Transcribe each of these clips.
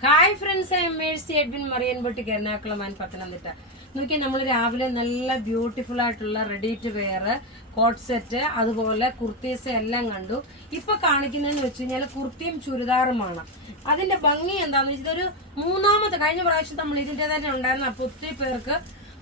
Hi friends, I am Mercy Edwin Marian boutique Ernakulam and Pathanamthitta. നോക്കിയാൽ നമ്മൾ രാവിലെ നല്ല ബ്യൂട്ടിഫുൾ ആയിട്ടുള്ള ready to wear coord set അതുപോലെ കുർത്തീസ് എല്ലാം കണ്ടു. ഇപ്പൊ കാണിക്കുന്നതെന്ന് വെച്ച് കഴിഞ്ഞാൽ കുർത്തിയും ചുരിദാറുമാണ്. അതിന്റെ ഭംഗി എന്താണെന്ന് വെച്ചാൽ ഇതൊരു മൂന്നാമത്തെ, കഴിഞ്ഞ പ്രാവശ്യം നമ്മൾ ഇതിന്റെ തന്നെ ഉണ്ടായിരുന്നു. അപ്പൊ ഒത്തിരി പേർക്ക്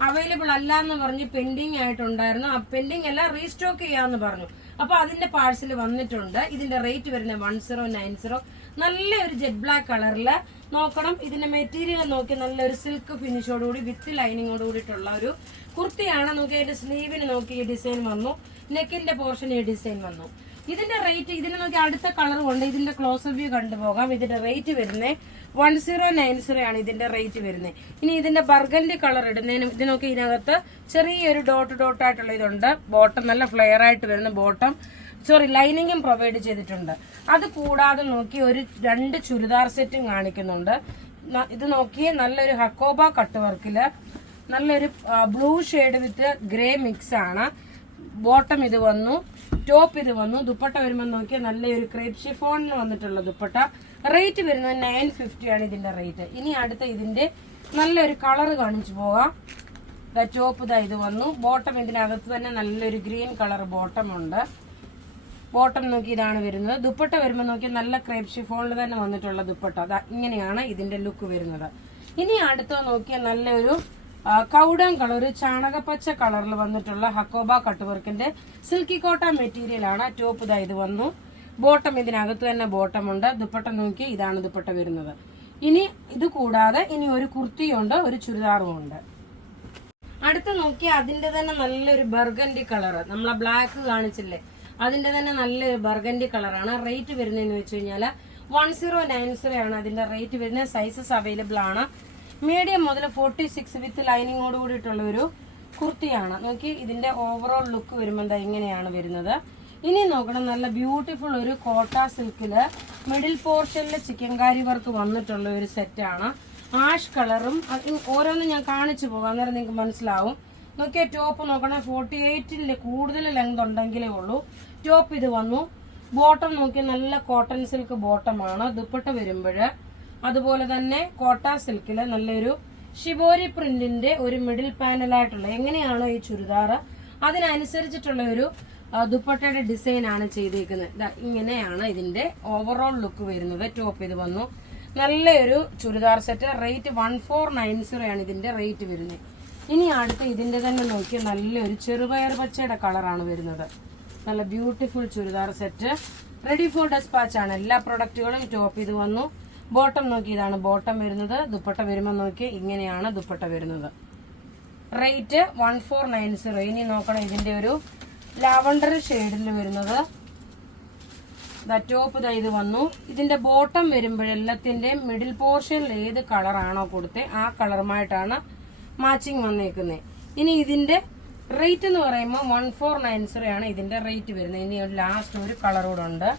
അവൈലബിൾ അല്ല എന്ന് പറഞ്ഞ് പെൻഡിങ് ആയിട്ടുണ്ടായിരുന്നു. ആ പെൻഡിങ് എല്ലാം റീസ്റ്റോക്ക് ചെയ്യാന്ന് പറഞ്ഞു. അപ്പൊ അതിന്റെ പാഴ്സൽ വന്നിട്ടുണ്ട്. ഇതിന്റെ റേറ്റ് വരുന്നത് 1090. നല്ലൊരു ജെറ്റ് ബ്ലാക്ക് കളറില് നോക്കണം. ഇതിന്റെ മെറ്റീരിയൽ നോക്കി നല്ലൊരു സിൽക്ക് ഫിനിഷോടുകൂടി വിത്ത് ലൈനിങ്ങോട് കൂടിയിട്ടുള്ള ഒരു കുർത്തിയാണ്. നോക്കി അതിന്റെ സ്ലീവിന് നോക്കി ഈ ഡിസൈൻ വന്നു, നെക്കിന്റെ പോർഷൻ ഈ ഡിസൈൻ വന്നു. ഇതിന്റെ റേറ്റ്, ഇതിന് നോക്കി അടുത്ത കളർ കൊണ്ട് ഇതിന്റെ ക്ലോസ് വ്യൂ കണ്ടുപോകാം. ഇതിന്റെ റേറ്റ് വരുന്നത് 1090 ആണ് ഇതിന്റെ റേറ്റ് വരുന്നത്. ഇനി ഇതിന്റെ ബർഗൻഡി കളർ ഇടുന്നതിന് ഇത് നോക്കി ഇതിനകത്ത് ചെറിയൊരു ഡോട്ട് ആയിട്ടുള്ള ഇതുണ്ട്. ബോട്ടം നല്ല ഫ്ലെയർ ആയിട്ട് വരുന്ന ബോട്ടം, ലൈനിങ്ങും പ്രൊവൈഡ് ചെയ്തിട്ടുണ്ട്. അത് കൂടാതെ നോക്കി ഒരു 2 ചുരിദാർ സെറ്റും കാണിക്കുന്നുണ്ട്. ഇത് നോക്കി നല്ലൊരു ഹക്കോബ കട്ട് വർക്കില് നല്ലൊരു ബ്ലൂ ഷെയ്ഡ് വിത്ത് ഗ്രേ മിക്സ് ആണ്. ബോട്ടം ഇത് വന്നു, ടോപ്പ് ഇത് വന്നു. ദുപ്പട്ട വരുമ്പോൾ നോക്കിയാൽ നല്ലൊരു ക്രേപ്പ് ഷിഫോണിൽ വന്നിട്ടുള്ള ദുപ്പട്ട. റേറ്റ് വരുന്നത് 950 ആണ് ഇതിന്റെ റേറ്റ്. ഇനി അടുത്ത ഇതിന്റെ നല്ലൊരു കളർ കാണിച്ചു പോകാം. ടോപ്പ് ഇത് വന്നു. ബോട്ടം ഇതിനകത്ത് തന്നെ നല്ലൊരു ഗ്രീൻ കളർ ബോട്ടം ഉണ്ട്. ബോട്ടം നോക്കി ഇതാണ് വരുന്നത്. ദുപ്പട്ട വരുമ്പോൾ നോക്കി നല്ല ക്രേപ്പ് ഷിഫോണിൽ തന്നെ വന്നിട്ടുള്ള ദുപ്പട്ട. ഇങ്ങനെയാണ് ഇതിന്റെ ലുക്ക് വരുന്നത്. ഇനി അടുത്ത നോക്കിയാൽ നല്ലൊരു കൗഡൻ കളർ, ഒരു ചാണകപ്പച്ച കളറിൽ വന്നിട്ടുള്ള ഹക്കോബ കട്ട് വർക്കിന്റെ സിൽക്കി കോട്ട മെറ്റീരിയൽ ആണ്. ടോപ്പ് ഇത് വന്നു. ബോട്ടം ഇതിനകത്ത് തന്നെ ബോട്ടം ഉണ്ട്. ദുപ്പട്ട നോക്കി ഇതാണ് ദുപ്പട്ട വരുന്നത്. ഇനി ഇത് കൂടാതെ ഇനി ഒരു കുർത്തിയുണ്ട്, ഒരു ചുരിദാറും ഉണ്ട്. അടുത്ത് നോക്കിയാൽ അതിന്റെ തന്നെ നല്ലൊരു ബർഗൻഡി കളർ, നമ്മളെ ബ്ലാക്ക് കാണിച്ചില്ലേ, അതിന്റെ തന്നെ നല്ലൊരു ബർഗൻഡി കളറാണ്. റേറ്റ് വരുന്നതെന്ന് വെച്ച് കഴിഞ്ഞാൽ 1090 ആണ് അതിന്റെ റേറ്റ് വരുന്നത്. സൈസസ് അവൈലബിൾ ആണ്. മീഡിയം മുതൽ 46 വിത്ത് ലൈനിങ്ങോട് കൂടിയിട്ടുള്ള ഒരു കുർത്തിയാണ്. നോക്കി ഇതിന്റെ ഓവറോൾ ലുക്ക് വരുമ്പോൾ ഇങ്ങനെയാണ് വരുന്നത്. ഇനി നോക്കണം, നല്ല ബ്യൂട്ടിഫുൾ ഒരു കോട്ട സിൽക്കില് മിഡിൽ പോർഷനിൽ ചിക്കൻകാരി വർക്ക് വന്നിട്ടുള്ള ഒരു സെറ്റാണ്. ആഷ് കളറും ഓരോന്നും ഞാൻ കാണിച്ചു പോകാം, അന്നേരം നിങ്ങൾക്ക് മനസ്സിലാവും. നോക്കിയാൽ ടോപ്പ് നോക്കണം, 48 കൂടുതൽ ലെങ്ത് ഉണ്ടെങ്കിലേ ഉള്ളൂ. ടോപ്പ് ഇത് വന്നു. ബോട്ടം നോക്കിയാൽ നല്ല കോട്ടൺ സിൽക്ക് ബോട്ടമാണ്. ദുപ്പട്ട വരുമ്പോഴ് അതുപോലെ തന്നെ കോട്ട സിൽക്കില് നല്ലൊരു ഷിബോരി പ്രിന്റിന്റെ ഒരു മിഡിൽ പാനലായിട്ടുള്ള, എങ്ങനെയാണോ ഈ ചുരിദാർ അതിനനുസരിച്ചിട്ടുള്ള ഒരു ദുപ്പട്ടയുടെ ഡിസൈൻ ആണ് ചെയ്തേക്കുന്നത്. ഇങ്ങനെയാണ് ഇതിന്റെ ഓവറോൾ ലുക്ക് വരുന്നത്. ടോപ്പ് ഇത് വന്നു. നല്ലൊരു ചുരിദാർ സെറ്റ്. റേറ്റ് 1490 ആണ് ഇതിന്റെ റേറ്റ് വരുന്നത്. ഇനി അടുത്ത് ഇതിന്റെ തന്നെ നോക്കിയാൽ നല്ലൊരു ചെറുപയർ പച്ചയുടെ കളറാണ് വരുന്നത്. നല്ല beautiful churidar set. Ready for dispatch ആണ് എല്ലാ പ്രൊഡക്റ്റുകളും. ടോപ്പ് ഇത് വന്നു. ബോട്ടം നോക്കി ഇതാണ് ബോട്ടം വരുന്നത്. ദുപ്പട്ട വരുമ്പോൾ നോക്കി ഇങ്ങനെയാണ് ദുപ്പട്ട വരുന്നത്. റേറ്റ് 1490. ഇനി നോക്കണം, ഇതിന്റെ ഒരു ലാവണ്ടർ ഷെയ്ഡിൽ വരുന്നത്. ടോപ്പ് ഇത് വന്നു. ഇതിന്റെ ബോട്ടം വരുമ്പോഴെല്ലാത്തിന്റെ മിഡിൽ പോർഷനിൽ ഏത് കളറാണോ കൊടുത്തത് ആ കളറുമായിട്ടാണ് മാച്ചിങ് വന്നേക്കുന്നത്. ഇനി ഇതിന്റെ റേറ്റ് എന്ന് പറയുമ്പോൾ 1490 ആണ് ഇതിന്റെ റേറ്റ് വരുന്നത്. ഇനി ലാസ്റ്റ് ഒരു കളർ കൂടെ ഉണ്ട്.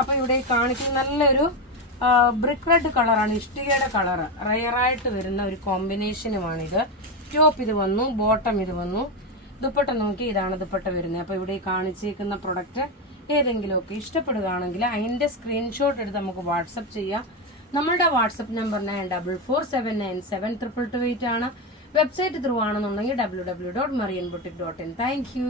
അപ്പൊ ഇവിടെ കാണിക്കുന്ന നല്ലൊരു ബ്രിക്ക് റെഡ് കളറാണ്, ഇഷ്ടികയുടെ കളർ. റയറായിട്ട് വരുന്ന ഒരു കോമ്പിനേഷനുമാണിത്. ടോപ്പ് ഇത് വന്നു. ബോട്ടം ഇത് വന്നു. ദുപ്പട്ട നോക്കി ഇതാണ് ദുപ്പട്ട വരുന്നത്. അപ്പൊ ഇവിടെ കാണിച്ചേക്കുന്ന പ്രൊഡക്റ്റ് ഏതെങ്കിലുമൊക്കെ ഇഷ്ടപ്പെടുകയാണെങ്കിൽ അതിന്റെ സ്ക്രീൻഷോട്ട് എടുത്ത് നമുക്ക് വാട്സപ്പ് ചെയ്യാം. നമ്മളുടെ വാട്സപ്പ് നമ്പർ 9447972228 ആണ്. വെബ്സൈറ്റ് ത്രൂ ആണെന്നുണ്ടെങ്കിൽ www.marianboutique.in. Thank you.